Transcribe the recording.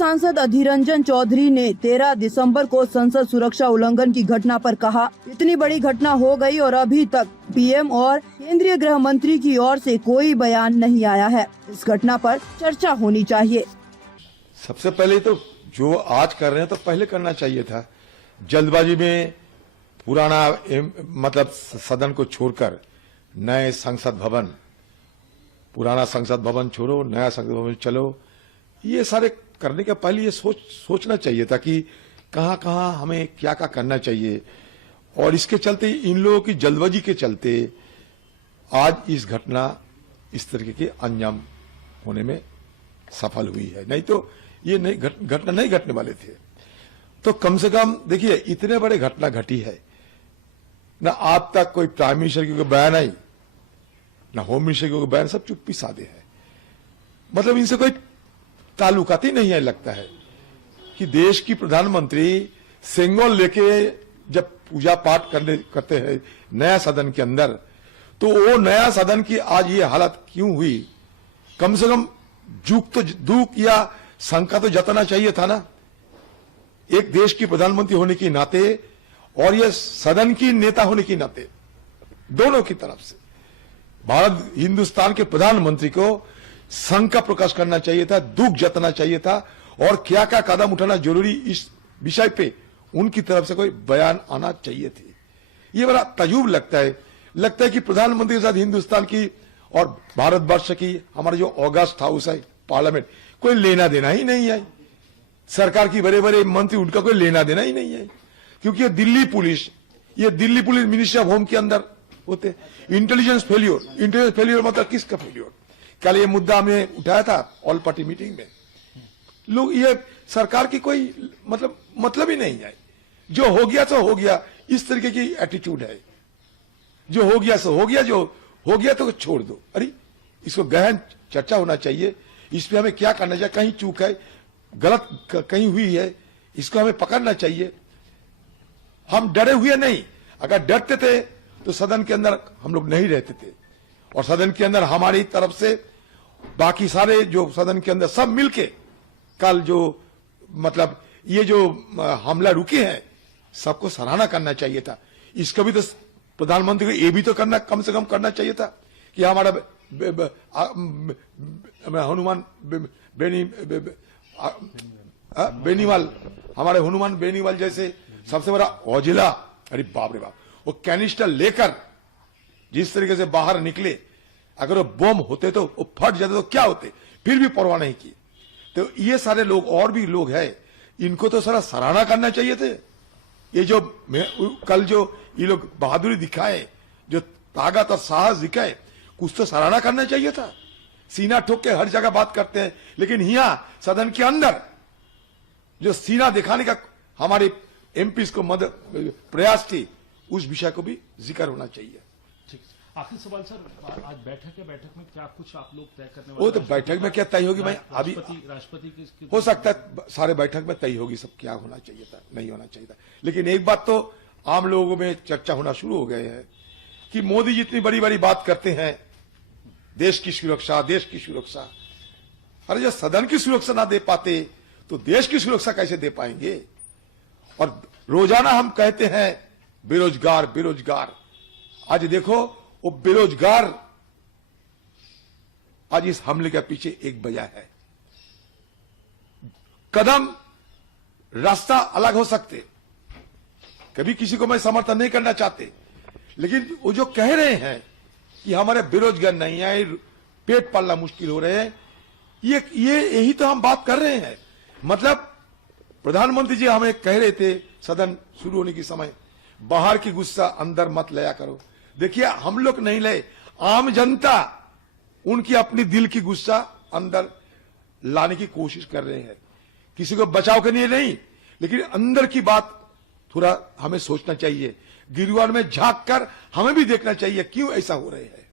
सांसद अधीर रंजन चौधरी ने 13 दिसंबर को संसद सुरक्षा उल्लंघन की घटना पर कहा, इतनी बड़ी घटना हो गई और अभी तक पीएम और केंद्रीय गृह मंत्री की ओर से कोई बयान नहीं आया है। इस घटना पर चर्चा होनी चाहिए। सबसे पहले तो जो आज कर रहे हैं तो पहले करना चाहिए था। जल्दबाजी में पुराना मतलब सदन को छोड़कर नए संसद भवन, पुराना संसद भवन छोड़ो, नया संसद भवन चलो, ये सारे करने के पहले ये सोचना चाहिए था कि कहां कहां हमें क्या क्या करना चाहिए। और इसके चलते इन लोगों की जल्दबाजी के चलते आज इस घटना इस तरीके के अंजाम होने में सफल हुई है, नहीं तो ये घटना नहीं घटने वाले थे। तो कम से कम देखिए, इतने बड़े घटना घटी है ना, आज तक कोई प्राइम मिनिस्टर की कोई बयान आई, ना होम मिनिस्टर की कोई बयान, सब चुप्पी साधे है। मतलब इनसे कोई ताल्लुकात ही नहीं है। लगता है कि देश की प्रधानमंत्री सेंगोल लेके जब पूजा पाठ करते हैं नया सदन के अंदर, तो वो नया सदन की आज ये हालत क्यों हुई? कम से कम दुख या शंका तो जताना चाहिए था ना, एक देश की प्रधानमंत्री होने के नाते और ये सदन की नेता होने के नाते, दोनों की तरफ से भारत हिंदुस्तान के प्रधानमंत्री को शंका प्रकाश करना चाहिए था, दुख जताना चाहिए था, और क्या क्या कदम उठाना जरूरी इस विषय पे उनकी तरफ से कोई बयान आना चाहिए थी। ये बड़ा तजुब लगता है कि प्रधानमंत्री के साथ हिंदुस्तान की और भारतवर्ष की हमारा जो ऑगस्ट हाउस है, पार्लियामेंट, कोई लेना देना ही नहीं है। सरकार की बड़े बड़े मंत्री, उनका कोई लेना देना ही नहीं है, क्योंकि ये Delhi police ministry of home के अंदर होते। इंटेलिजेंस फेल्योर मतलब किसका फेल्योर? कल ये मुद्दा हमने उठाया था ऑल पार्टी मीटिंग में। लोग ये सरकार की कोई मतलब ही नहीं है। जो हो गया सो हो गया, इस तरीके की एटीट्यूड है। जो हो गया सो हो गया, जो हो गया तो छोड़ दो। अरे इसको गहन चर्चा होना चाहिए, इस पे हमें क्या करना चाहिए, कहीं चूक है, गलत कहीं हुई है, इसको हमें पकड़ना चाहिए। हम डरे हुए नहीं, अगर डरते थे तो सदन के अंदर हम लोग नहीं रहते थे, और सदन के अंदर हमारी तरफ से बाकी सारे जो सदन के अंदर सब मिलके कल जो ये जो हमला रुके हैं, सबको सराहना करना चाहिए था। इसको भी तो प्रधानमंत्री को ये भी तो करना, कम से कम करना चाहिए था कि हमारा हनुमान बेनीवाल, हमारे हनुमान बेनीवाल जैसे सबसे बड़ा औजिला, अरे बाप रे बाप, वो कैनिस्टर लेकर जिस तरीके से बाहर निकले, अगर वो बम होते तो वो फट जाते तो क्या होते, फिर भी परवाह नहीं की। तो ये सारे लोग और भी लोग हैं, इनको तो सारा सराहना करना चाहिए थे। ये जो कल जो ये लोग बहादुरी दिखाए, जो ताकत और साहस दिखाए, कुछ तो सराहना करना चाहिए था। सीना ठोक के हर जगह बात करते हैं, लेकिन यहां सदन के अंदर जो सीना दिखाने का हमारे एमपी को मदद प्रयास थी, उस विषय को भी जिक्र होना चाहिए। आखिरी सवाल सर, आज बैठक में क्या कुछ आप लोग तय करने वाले? वो तो बैठक में क्या तय होगी, मैं अभी राष्ट्रपति की हो सकता है सारे बैठक में तय होगी सब, क्या होना चाहिए था, नहीं होना चाहिए था। लेकिन एक बात तो आम लोगों में चर्चा होना शुरू हो गए है कि मोदी जितनी बड़ी बड़ी बात करते हैं, देश की सुरक्षा, अरे जो सदन की सुरक्षा ना दे पाते तो देश की सुरक्षा कैसे दे पाएंगे? और रोजाना हम कहते हैं बेरोजगार, आज देखो वो बेरोजगार आज इस हमले के पीछे एक वजह है। कदम रास्ता अलग हो सकते, कभी किसी को मैं समर्थन नहीं करना चाहते, लेकिन वो जो कह रहे हैं कि हमारे बेरोजगार नहीं है, पेट पालना मुश्किल हो रहे हैं, यही तो हम बात कर रहे हैं। मतलब प्रधानमंत्री जी हमें कह रहे थे सदन शुरू होने के समय, बाहर की गुस्सा अंदर मत लाया करो। देखिए, हम लोग नहीं लाए, आम जनता उनकी अपनी दिल की गुस्सा अंदर लाने की कोशिश कर रहे हैं। किसी को बचाव के लिए नहीं, लेकिन अंदर की बात थोड़ा हमें सोचना चाहिए। गिरवान में झांक कर हमें भी देखना चाहिए क्यों ऐसा हो रहे हैं।